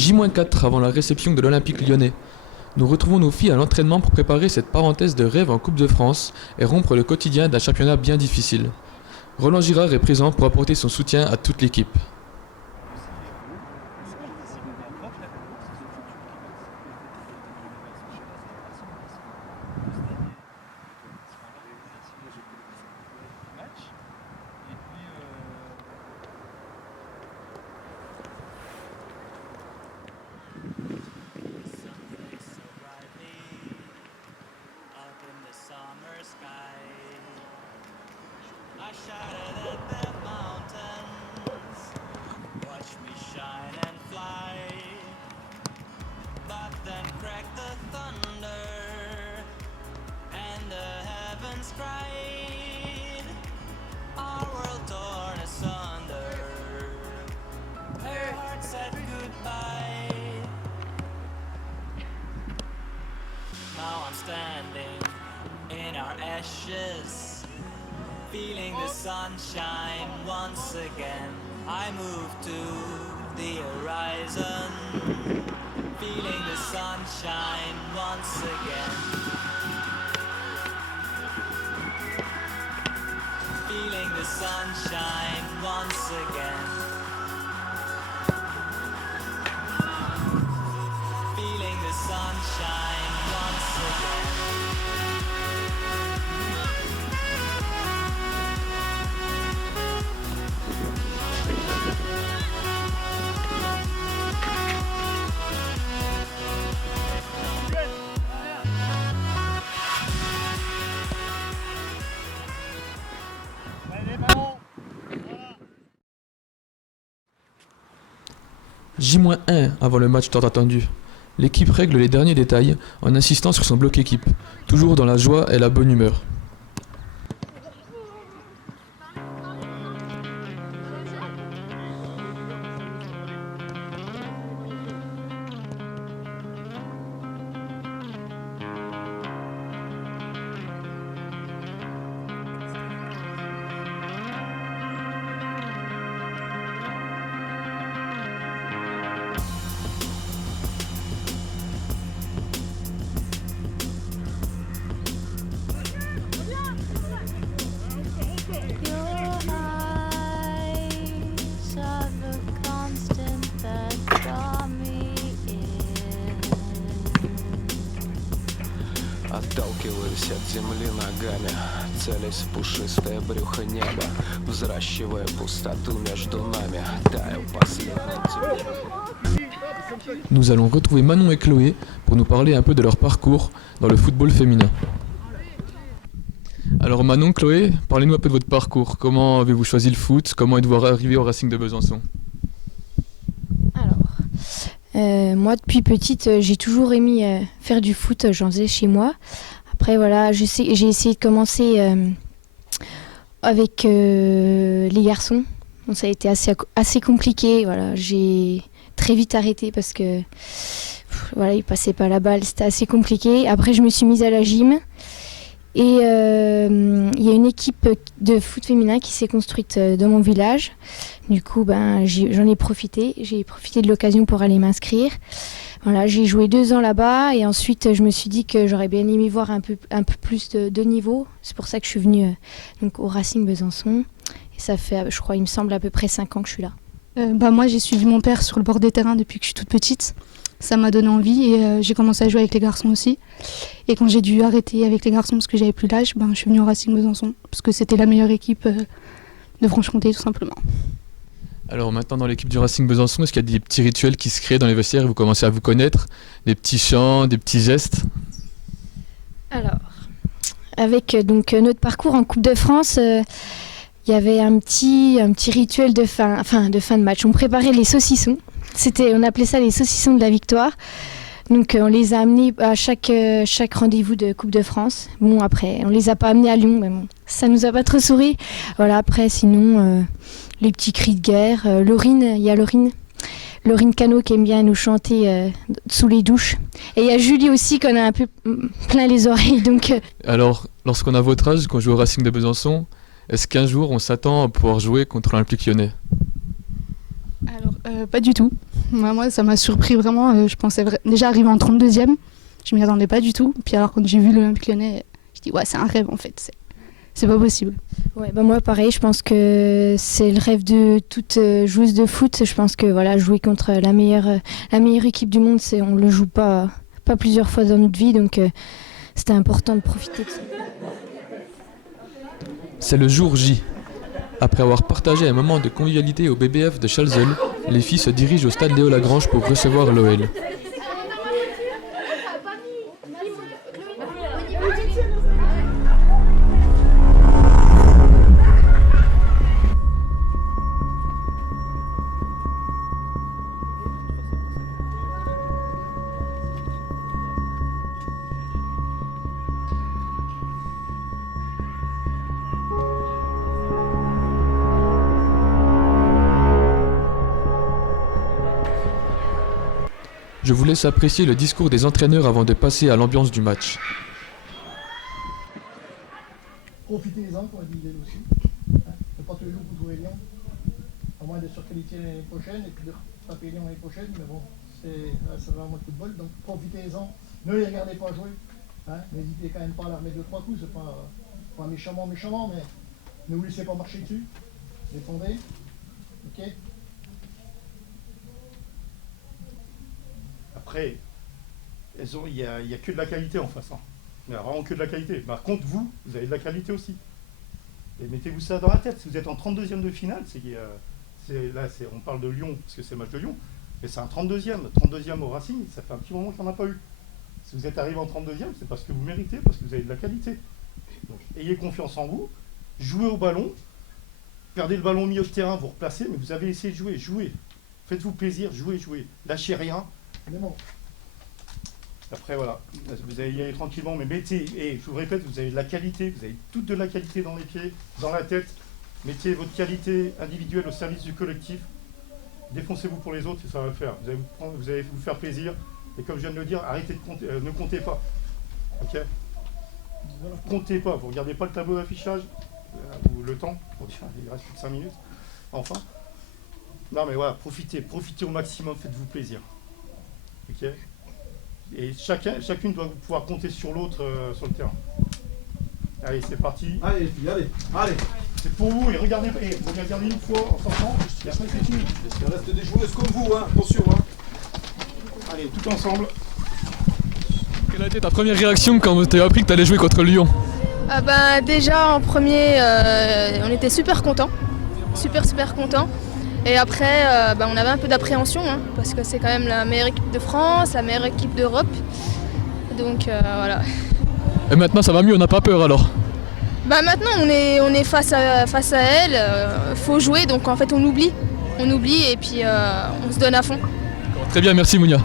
J-4 avant la réception de l'Olympique lyonnais. Nous retrouvons nos filles à l'entraînement pour préparer cette parenthèse de rêve en Coupe de France et rompre le quotidien d'un championnat bien difficile. Roland Girard est présent pour apporter son soutien à toute l'équipe. I shouted at the mountains, watch me shine and fly. But then cracked the thunder, and the heavens cried. Our world torn asunder, her heart said goodbye. Now I'm standing in our ashes, feeling the sunshine once again. I move to the horizon, feeling the sunshine once again. Feeling the sunshine once again. Feeling the sunshine once again. J-1 avant le match tant attendu. L'équipe règle les derniers détails en insistant sur son bloc équipe, toujours dans la joie et la bonne humeur. Отталкиваюсь от земли ногами, целясь в пушистое брюхо неба, взращивая пустоту между нами, таю последний тень. Nous allons retrouver Manon et Chloé pour nous parler un peu de leur parcours dans le football féminin. Alors Manon, Chloé, parlez-nous un peu de votre parcours. Comment avez-vous choisi le foot? Comment êtes-vous arrivé au Racing de Besançon? Moi, depuis petite, j'ai toujours aimé faire du foot, j'en faisais chez moi. Après, voilà, j'ai essayé de commencer avec les garçons. Bon, ça a été assez compliqué. Voilà, j'ai très vite arrêté parce que voilà, ils passaient pas la balle, c'était assez compliqué. Après, je me suis mise à la gym. Et il y a une équipe de foot féminin qui s'est construite dans mon village. Du coup, j'en ai profité. J'ai profité de l'occasion pour aller m'inscrire. Voilà, j'ai joué 2 ans là-bas et ensuite je me suis dit que j'aurais bien aimé voir un peu plus de niveau. C'est pour ça que je suis venue donc au Racing Besançon. Et ça fait, je crois, il me semble à peu près 5 ans que je suis là. Moi, j'ai suivi mon père sur le bord des terrains depuis que je suis toute petite. Ça m'a donné envie et j'ai commencé à jouer avec les garçons aussi. Et quand j'ai dû arrêter avec les garçons parce que j'avais plus l'âge, je suis venue au Racing Besançon parce que c'était la meilleure équipe de Franche-Comté tout simplement. Alors maintenant dans l'équipe du Racing Besançon, est-ce qu'il y a des petits rituels qui se créent dans les vestiaires et vous commencez à vous connaître? Des petits chants, des petits gestes? Alors, avec donc notre parcours en Coupe de France, il y avait un petit rituel de fin de match. On préparait les saucissons. On appelait ça les saucissons de la victoire. Donc on les a amenés à chaque rendez-vous de Coupe de France. Bon, après, on les a pas amenés à Lyon, mais bon, ça nous a pas trop souri. Voilà, après, sinon, les petits cris de guerre. Il y a Laurine Cano qui aime bien nous chanter sous les douches. Et il y a Julie aussi qu'on a un peu plein les oreilles. Donc, Alors, lorsqu'on a votre âge, qu'on joue au Racing de Besançon, est-ce qu'un jour on s'attend à pouvoir jouer contre l'Olympique lyonnais? Alors, Pas du tout. Moi, ça m'a surpris vraiment. Je pensais déjà arriver en 32e. Je m'y attendais pas du tout. Puis alors, quand j'ai vu l'Olympique Lyonnais, je dis ouais, c'est un rêve en fait. C'est pas possible. Ouais, bah moi pareil, je pense que c'est le rêve de toute joueuse de foot. Je pense que voilà, jouer contre la meilleure équipe du monde, on le joue pas plusieurs fois dans notre vie, donc c'était important de profiter de ça. C'est le jour J. Après avoir partagé un moment de convivialité au BBF de Chalzeul, les filles se dirigent au stade Léo Lagrange pour recevoir l'OL. Je vous laisse apprécier le discours des entraîneurs avant de passer à l'ambiance du match. Profitez-en, comme a dit Hélène aussi. C'est pas tous les jours que vous trouvez Lyon, à moins d'être sur qualité l'année prochaine et puis de taper Lyon l'année prochaine, mais bon, ça va en mode football, donc profitez-en, ne les regardez pas jouer. N'hésitez quand même pas à leur mettre 2-3 coups, c'est pas méchamment, mais ne vous laissez pas marcher dessus, défendez, ok. Après, il n'y a que de la qualité en face. Il n'y a vraiment que de la qualité. Par contre, vous avez de la qualité aussi. Et mettez-vous ça dans la tête. Si vous êtes en 32e de finale, on parle de Lyon, parce que c'est le match de Lyon, mais c'est un 32e. 32e au Racing, ça fait un petit moment qu'il n'y en a pas eu. Si vous êtes arrivé en 32e, c'est parce que vous méritez, parce que vous avez de la qualité. Donc, ayez confiance en vous, jouez au ballon, perdez le ballon au milieu de terrain, vous replacez, mais vous avez essayé de jouer. Faites-vous plaisir, jouez. Lâchez rien. Bon. Après voilà, vous allez y aller tranquillement, mais mettez, et je vous répète, vous avez de la qualité, vous avez toute de la qualité dans les pieds, dans la tête, mettez votre qualité individuelle au service du collectif, défoncez-vous pour les autres et ça va le faire, vous allez vous faire plaisir, et comme je viens de le dire, arrêtez de compter, ne comptez pas, ok? Comptez pas, vous ne regardez pas le tableau d'affichage, ou le temps, il reste plus de 5 minutes, enfin, non mais voilà, profitez au maximum, faites-vous plaisir. Ok. Et chacune doit pouvoir compter sur l'autre sur le terrain. Allez, c'est parti. Allez, allez. C'est pour vous, et regardez, vous regardez une fois en sortant, et après c'est fini. Il reste des joueuses comme vous, attention. Allez, tout ensemble. Quelle a été ta première réaction quand tu as appris que tu allais jouer contre Lyon? Déjà en premier, on était super contents. Super contents. Et après, on avait un peu d'appréhension, parce que c'est quand même la meilleure équipe de France, la meilleure équipe d'Europe. Donc voilà. Et maintenant ça va mieux, on n'a pas peur alors? Maintenant on est face à elle, faut jouer, donc en fait on oublie et puis on se donne à fond. Très bien, merci Mounia.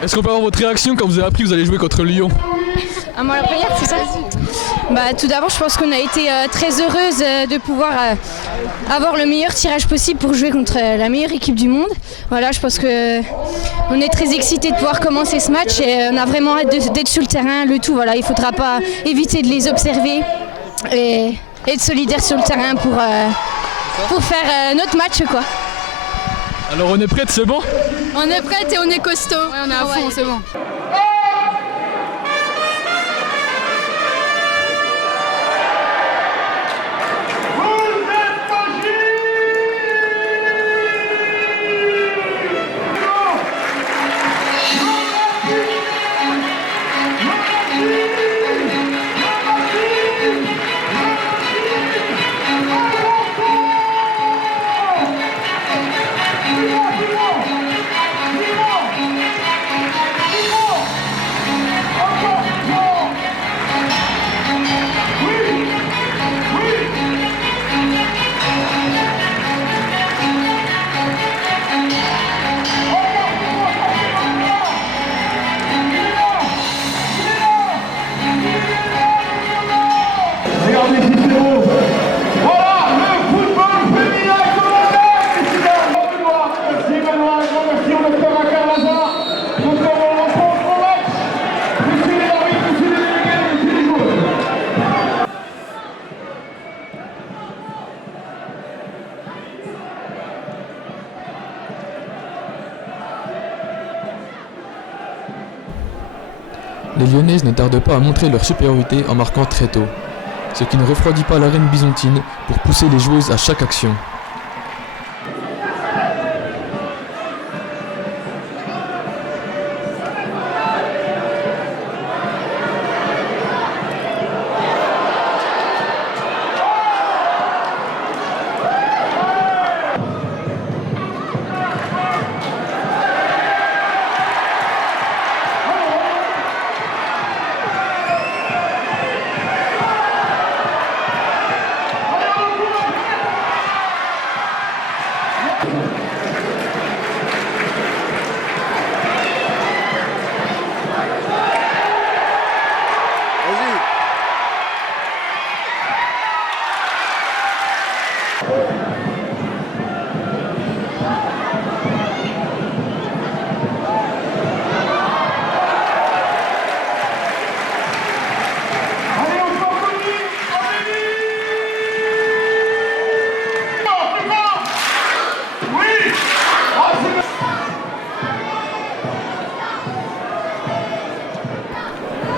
Est-ce qu'on peut avoir votre réaction quand vous avez appris que vous allez jouer contre Lyon? Moi la première, c'est ça. Tout d'abord, je pense qu'on a été très heureuse de pouvoir avoir le meilleur tirage possible pour jouer contre la meilleure équipe du monde. Voilà, je pense que on est très excités de pouvoir commencer ce match et on a vraiment hâte d'être sur le terrain. Le tout, voilà, il faudra pas éviter de les observer et être solidaire sur le terrain pour faire notre match, quoi. Alors on est prête, c'est bon? On est prête et on est costaud. Ouais, on est à fond, c'est bon. Les Lyonnaises ne tardent pas à montrer leur supériorité en marquant très tôt, ce qui ne refroidit pas l'arène byzantine pour pousser les joueuses à chaque action.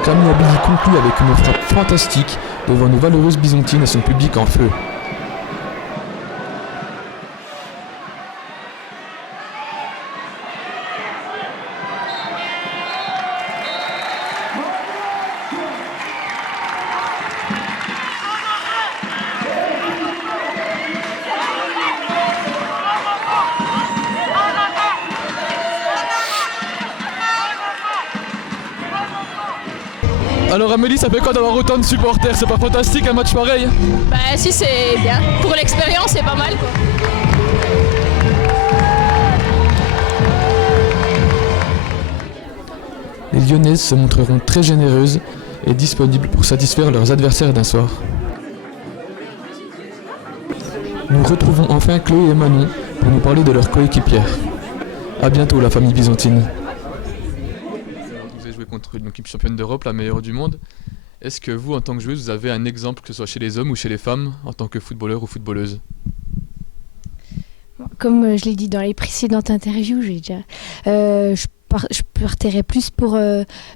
Camilla Billy conclut avec une frappe fantastique devant nos valeureuses byzantines et son public en feu. Alors Amélie, ça fait quoi d'avoir autant de supporters? C'est pas fantastique un match pareil? Bah si, c'est bien. Pour l'expérience, c'est pas mal quoi. Les Lyonnaises se montreront très généreuses et disponibles pour satisfaire leurs adversaires d'un soir. Nous retrouvons enfin Chloé et Manon pour nous parler de leur coéquipière. A bientôt la famille byzantine. Vous avez joué contre une équipe championne d'Europe, la meilleure du monde. Est-ce que vous, en tant que joueuse, vous avez un exemple, que ce soit chez les hommes ou chez les femmes, en tant que footballeur ou footballeuse? Comme je l'ai dit dans les précédentes interviews, je partirais plus pour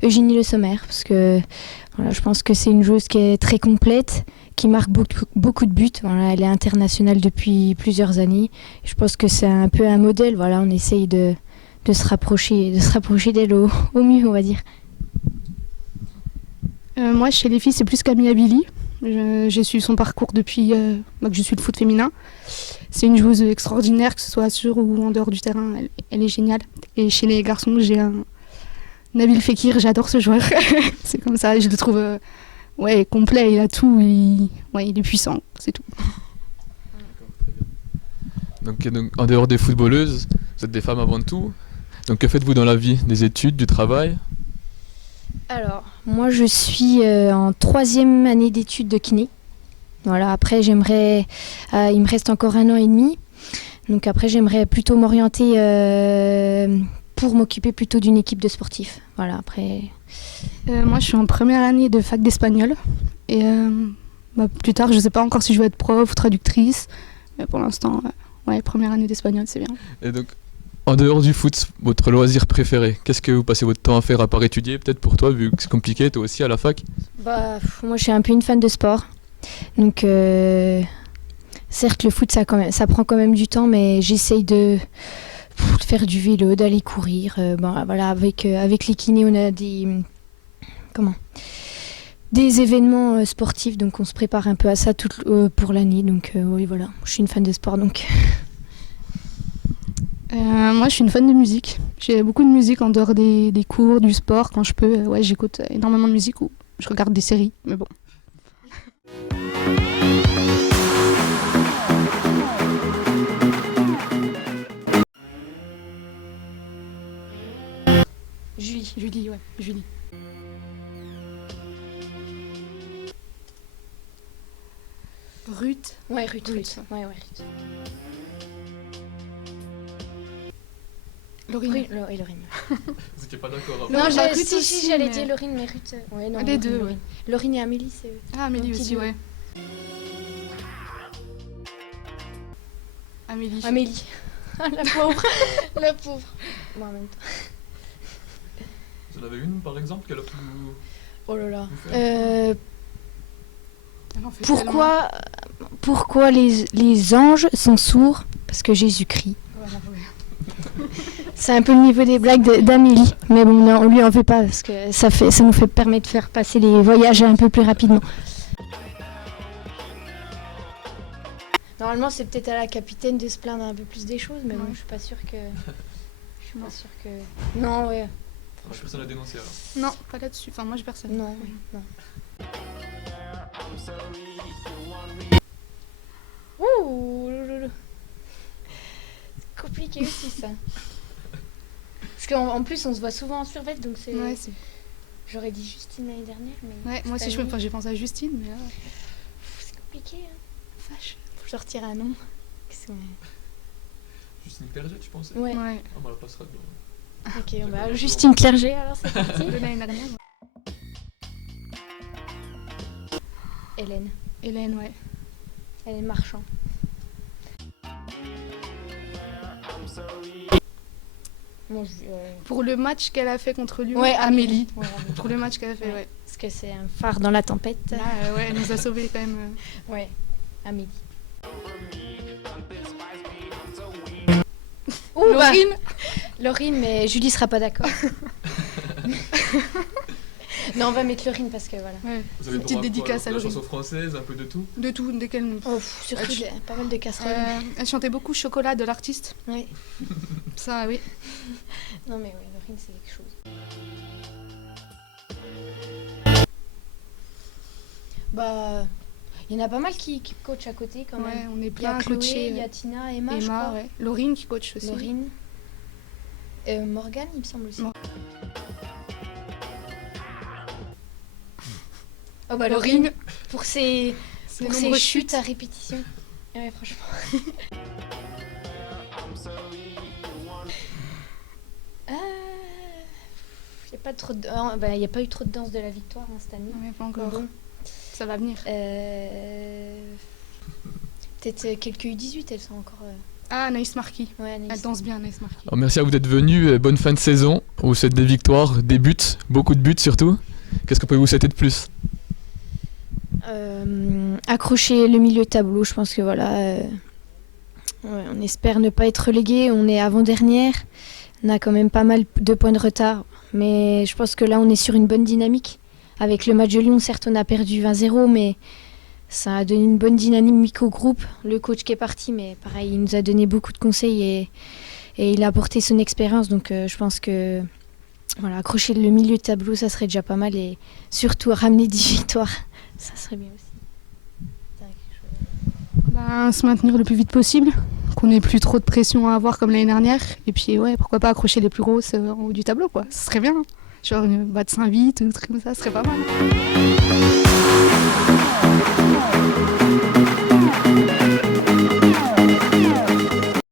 Eugénie Le Sommer, parce que voilà, je pense que c'est une joueuse qui est très complète, qui marque beaucoup de buts. Voilà, elle est internationale depuis plusieurs années. Je pense que c'est un peu un modèle. Voilà, on essaye de se rapprocher d'elle au mieux, on va dire. Moi, chez les filles, c'est plus Camilla Billy. J'ai suivi son parcours depuis que je suis le foot féminin. C'est une joueuse extraordinaire, que ce soit sur ou en dehors du terrain. Elle est géniale. Et chez les garçons, j'ai un Nabil Fekir. J'adore ce joueur. C'est comme ça, je le trouve complet. Il a tout. Il est puissant, c'est tout. Donc, en dehors des footballeuses, vous êtes des femmes avant tout. Donc que faites-vous dans la vie? Des études, du travail? Alors, moi je suis en 3e année d'études de kiné. Voilà, après il me reste encore 1 an et demi. Donc après j'aimerais plutôt m'orienter pour m'occuper plutôt d'une équipe de sportifs. Voilà, après... Moi je suis en première année de fac d'espagnol. Et plus tard, je ne sais pas encore si je vais être prof ou traductrice. Mais pour l'instant, première année d'espagnol, c'est bien. Et donc, en dehors du foot, votre loisir préféré, qu'est-ce que vous passez votre temps à faire à part étudier? Peut-être pour toi, vu que c'est compliqué, toi aussi à la fac? Moi je suis un peu une fan de sport. Donc certes le foot ça prend quand même du temps, mais j'essaye de faire du vélo, d'aller courir. Voilà, avec les kinés on a des événements sportifs, donc on se prépare un peu à ça pour l'année. Donc oui voilà, je suis une fan de sport donc. Moi, je suis une fan de musique. J'ai beaucoup de musique en dehors des cours, du sport. Quand je peux, j'écoute énormément de musique ou je regarde des séries. Mais bon. Julie. Ruth. Ouais, Ruth. Ouais, Ruth. Laurine. Laurine. Vous n'étiez pas d'accord? Non, Ruth aussi, si, j'allais dire Laurine, mais Ruth. Ouais, non, les deux. Laurine. Laurine et Amélie, c'est eux. Ah, Amélie Donc, aussi, ouais. Amélie. La pauvre. Bon, en même temps. Vous en avez une par exemple qu'elle a pu vous... Oh là là. Vous faire Elle en fait Pourquoi les anges sont sourds? Parce que Jésus crie. tellement. Voilà, ouais. C'est un peu le niveau des blagues d'Amélie. Mais bon, non, on lui en veut pas parce que ça nous permet de faire passer les voyages un peu plus rapidement. Normalement, c'est peut-être à la capitaine de se plaindre un peu plus des choses, mais bon, Ouais. je suis pas sûre que... Non, ouais. Franchement, personne à dénoncer alors. Non, pas là-dessus. Enfin, moi, j'ai personne. Non, non. Ouh, c'est compliqué aussi ça. Parce qu'en plus, on se voit souvent en survêt, donc c'est... Ouais, c'est... J'aurais dit Justine l'année dernière, mais... Ouais, moi aussi, cette année, j'ai pensé à Justine, mais là... c'est compliqué, hein. Vache. Faut que je retire un nom. Qu'est-ce qu'on... Justine Clerget, tu pensais? Ouais. Ouais, Ah, on la passera dedans. Ok, on va Justine Clerget, alors c'est parti. de l'année dernière. Hélène. Hélène, ouais. Hélène Marchand. Bon, Pour le match qu'elle a fait contre Lyon, Ouais, Amélie. Ouais, Amélie. Pour le match qu'elle a fait, ouais. Parce que c'est un phare dans la tempête. Là, ouais, elle nous a sauvés quand même. Ouais, Amélie. Ouh, Laurine. Laurine, mais Julie sera pas d'accord. Non, on va mettre Laurine parce que voilà. Ouais. Vous avez le Petite droit à quoi, dédicace à alors? La Laurine. chanson française, un peu de tout? De tout, dès qu'elle nous... Oh, surtout pas mal de casseroles. Elle chantait beaucoup Chocolat de l'artiste. Ouais. Ça, oui. Non mais oui, Laurine c'est quelque chose. Bah, il y en a pas mal qui coachent à côté quand Ouais, même. on est Il y a plein à Chloé, coacher. il y a Tina, Emma, je Emma, crois. ouais. Laurine qui coach aussi. Laurine. Morgane, il me semble aussi. Oh bah Laurine, pour ses C'est pour ses nombreuses chutes à répétition. Ouais, franchement. Il n'y a pas eu trop de danse de la victoire hein, cette année. Ouais, pas Mais encore. bon, Ça va venir. peut-être quelques U18, elles sont encore... Ah, Anaïs Marquis. Ouais, Anaïs. Elle danse bien, Anaïs Marquis. Alors, merci à vous d'être venus. Bonne fin de saison. On vous souhaite des victoires, des buts, beaucoup de buts surtout. Qu'est-ce que pouvez-vous souhaiter de plus? Accrocher le milieu de tableau, je pense que voilà... ouais, on espère ne pas être relégué. On est avant-dernière. On a quand même pas mal de points de retard. Mais je pense que là, on est sur une bonne dynamique. Avec le match de Lyon, certes, on a perdu 20-0, mais ça a donné une bonne dynamique au groupe. Le coach qui est parti, mais pareil, il nous a donné beaucoup de conseils et il a apporté son expérience. Donc je pense que voilà, accrocher le milieu de tableau, ça serait déjà pas mal. Et surtout ramener 10 victoires, ça serait bien aussi. T'as quelque chose Ben, se maintenir le plus vite possible. Qu'on n'ait plus trop de pression à avoir comme l'année dernière. Et puis, ouais, pourquoi pas accrocher les plus grosses en haut du tableau, quoi. Ce serait bien. Genre une batte Saint-Vite, un truc comme ça, ce serait pas mal.